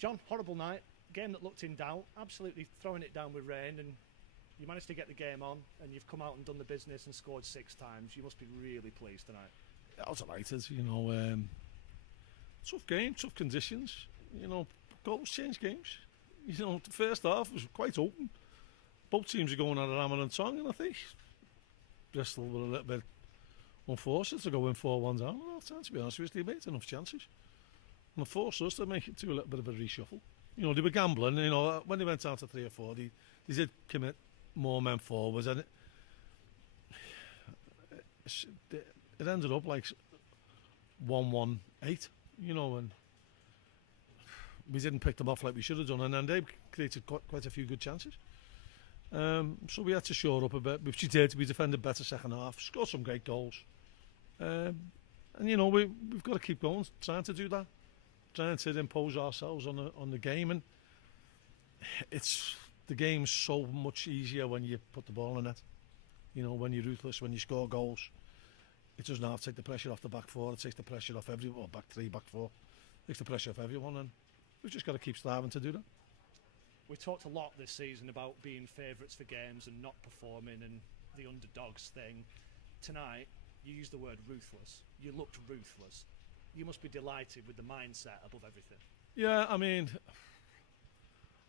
John, horrible night. Game that looked in doubt, absolutely throwing it down with rain, and you managed to get the game on, and you've come out and done the business and scored 6 times. You must be really pleased tonight. I was delighted, tough game, tough conditions. Goals change games. The first half was quite open. Both teams are going at a hammer and tongue, and I think Bristol were a little bit unfortunate to go in 4-1 down. To be honest with you, they made enough chances. And it forced us to make it to a little bit of a reshuffle. They were gambling. When they went down to 3 or 4, they did commit more men forwards, and it ended up like 1-1-8. And we didn't pick them off like we should have done, and then they created quite a few good chances. So we had to shore up a bit, which we did. We defended better second half, scored some great goals, and we've got to keep going, trying to do that, trying to impose ourselves on the game. And the game's so much easier when you put the ball in it. When you're ruthless, when you score goals, it doesn't have to take the pressure off the back four. It takes the pressure off everyone, back 3, back 4. It takes the pressure off everyone, and we've just got to keep striving to do that. We talked a lot this season about being favourites for games and not performing and the underdogs thing. Tonight, you used the word ruthless. You looked ruthless. You must be delighted with the mindset above everything. Yeah, I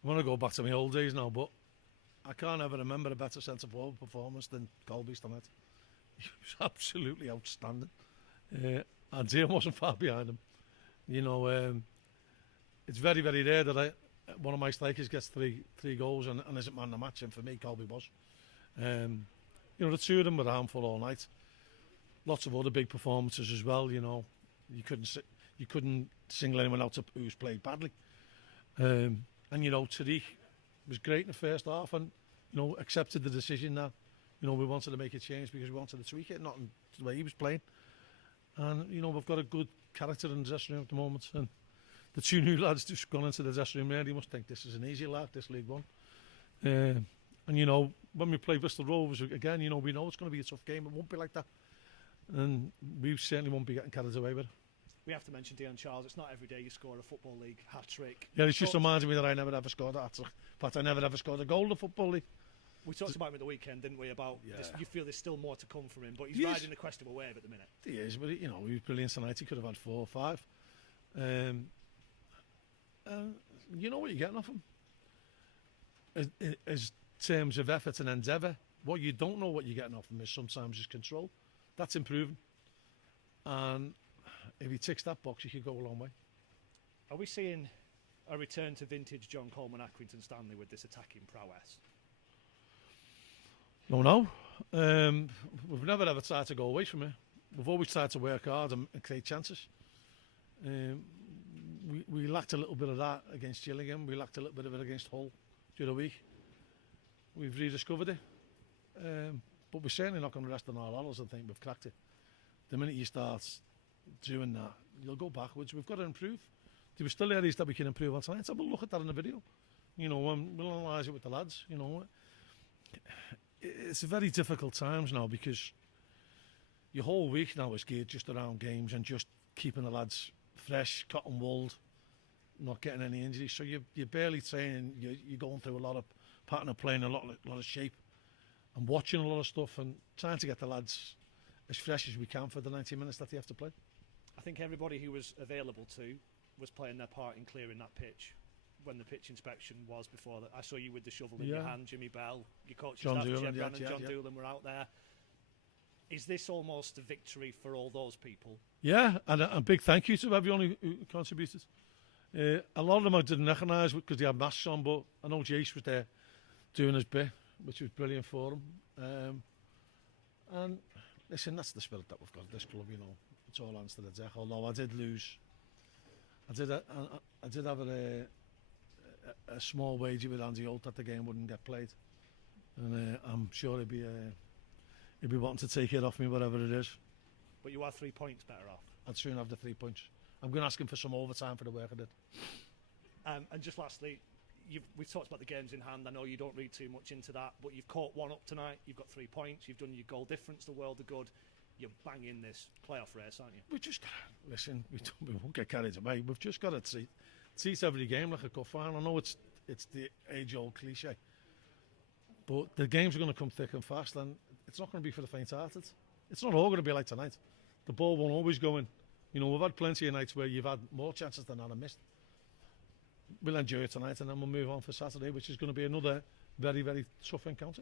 want to go back to my old days now, but I can't ever remember a better centre-forward performance than Coley's tonight. He was absolutely outstanding. And Dean wasn't far behind him. It's very, very rare that one of my strikers gets three goals and isn't man of the match, and for me, Colby was. The two of them were a handful all night. Lots of other big performances as well. You couldn't single anyone out who's played badly. And Tariq was great in the first half, and accepted the decision that we wanted to make a change because we wanted to tweak it, not in the way he was playing. And we've got a good character in the dressing room at the moment, and the 2 new lads just gone into the dressing room there. They must think this is an easy lad, this League One. And when we play Bristol Rovers again, we know it's going to be a tough game. It won't be like that, and we certainly won't be getting carried away with it. We have to mention Dion Charles. It's not every day you score a Football League hat-trick. Yeah, it's just reminded me that I never ever scored a hat-trick. In fact, I never ever scored a goal in the Football League. We talked about him at the weekend, didn't we, about this, you feel there's still more to come from him, but he's riding the crest of a wave at the minute. He is, but he was brilliant tonight. He could have had 4 or 5. You know what you're getting off him. As terms of effort and endeavour, what you don't know what you're getting off him is sometimes his control. That's improving. And if he ticks that box, he could go a long way. Are we seeing a return to vintage John Coleman, Accrington Stanley with this attacking prowess? No. We've never ever tried to go away from it. We've always tried to work hard and create chances. We lacked a little bit of that against Gillingham. We lacked a little bit of it against Hull during the week. We've rediscovered it. But we're certainly not going to rest on our laurels. I think we've cracked it. The minute you start doing that, you'll go backwards. We've got to improve. There were still areas that we can improve on tonight. So we'll look at that in the video. We'll analyse it with the lads. It's very difficult times now because your whole week now is geared just around games and just keeping the lads fresh, cotton wooled, not getting any injuries. So you're barely training. You're going through a lot of pattern of playing, a lot of shape, and watching a lot of stuff and trying to get the lads as fresh as we can for the 90 minutes that they have to play. I think everybody who was available to was playing their part in clearing that pitch. When the pitch inspection was before that, I saw you with the shovel in your hand. Jimmy Bell, your coach, John Doolan were out there. Is this almost a victory for all those people? Yeah, and a big thank you to everyone who contributed. A lot of them I didn't recognise because they had masks on, but I know Jace was there doing his bit, which was brilliant for him. And listen, that's the spirit that we've got at this club. It's all hands to the deck. Although I did lose, I did have a small wager with Andy Holt that the game wouldn't get played, and I'm sure he'd be wanting to take it off me, whatever it is. But you are 3 points better off. I'd soon have the 3 points. I'm going to ask him for some overtime for the work I did. And just lastly, we've talked about the games in hand. I know you don't read too much into that, but you've caught one up tonight. You've got 3 points. You've done your goal difference, the world of good. You're banging this playoff race, aren't you? We just got to listen. We won't get carried away. We've just got to treat every game like a cup final. I know it's the age-old cliche, but the games are going to come thick and fast, and it's not going to be for the faint-hearted. It's not all going to be like tonight. The ball won't always go in. You know, we've had plenty of nights where you've had more chances than I've missed. We'll enjoy it tonight, and then we'll move on for Saturday, which is going to be another very, very tough encounter.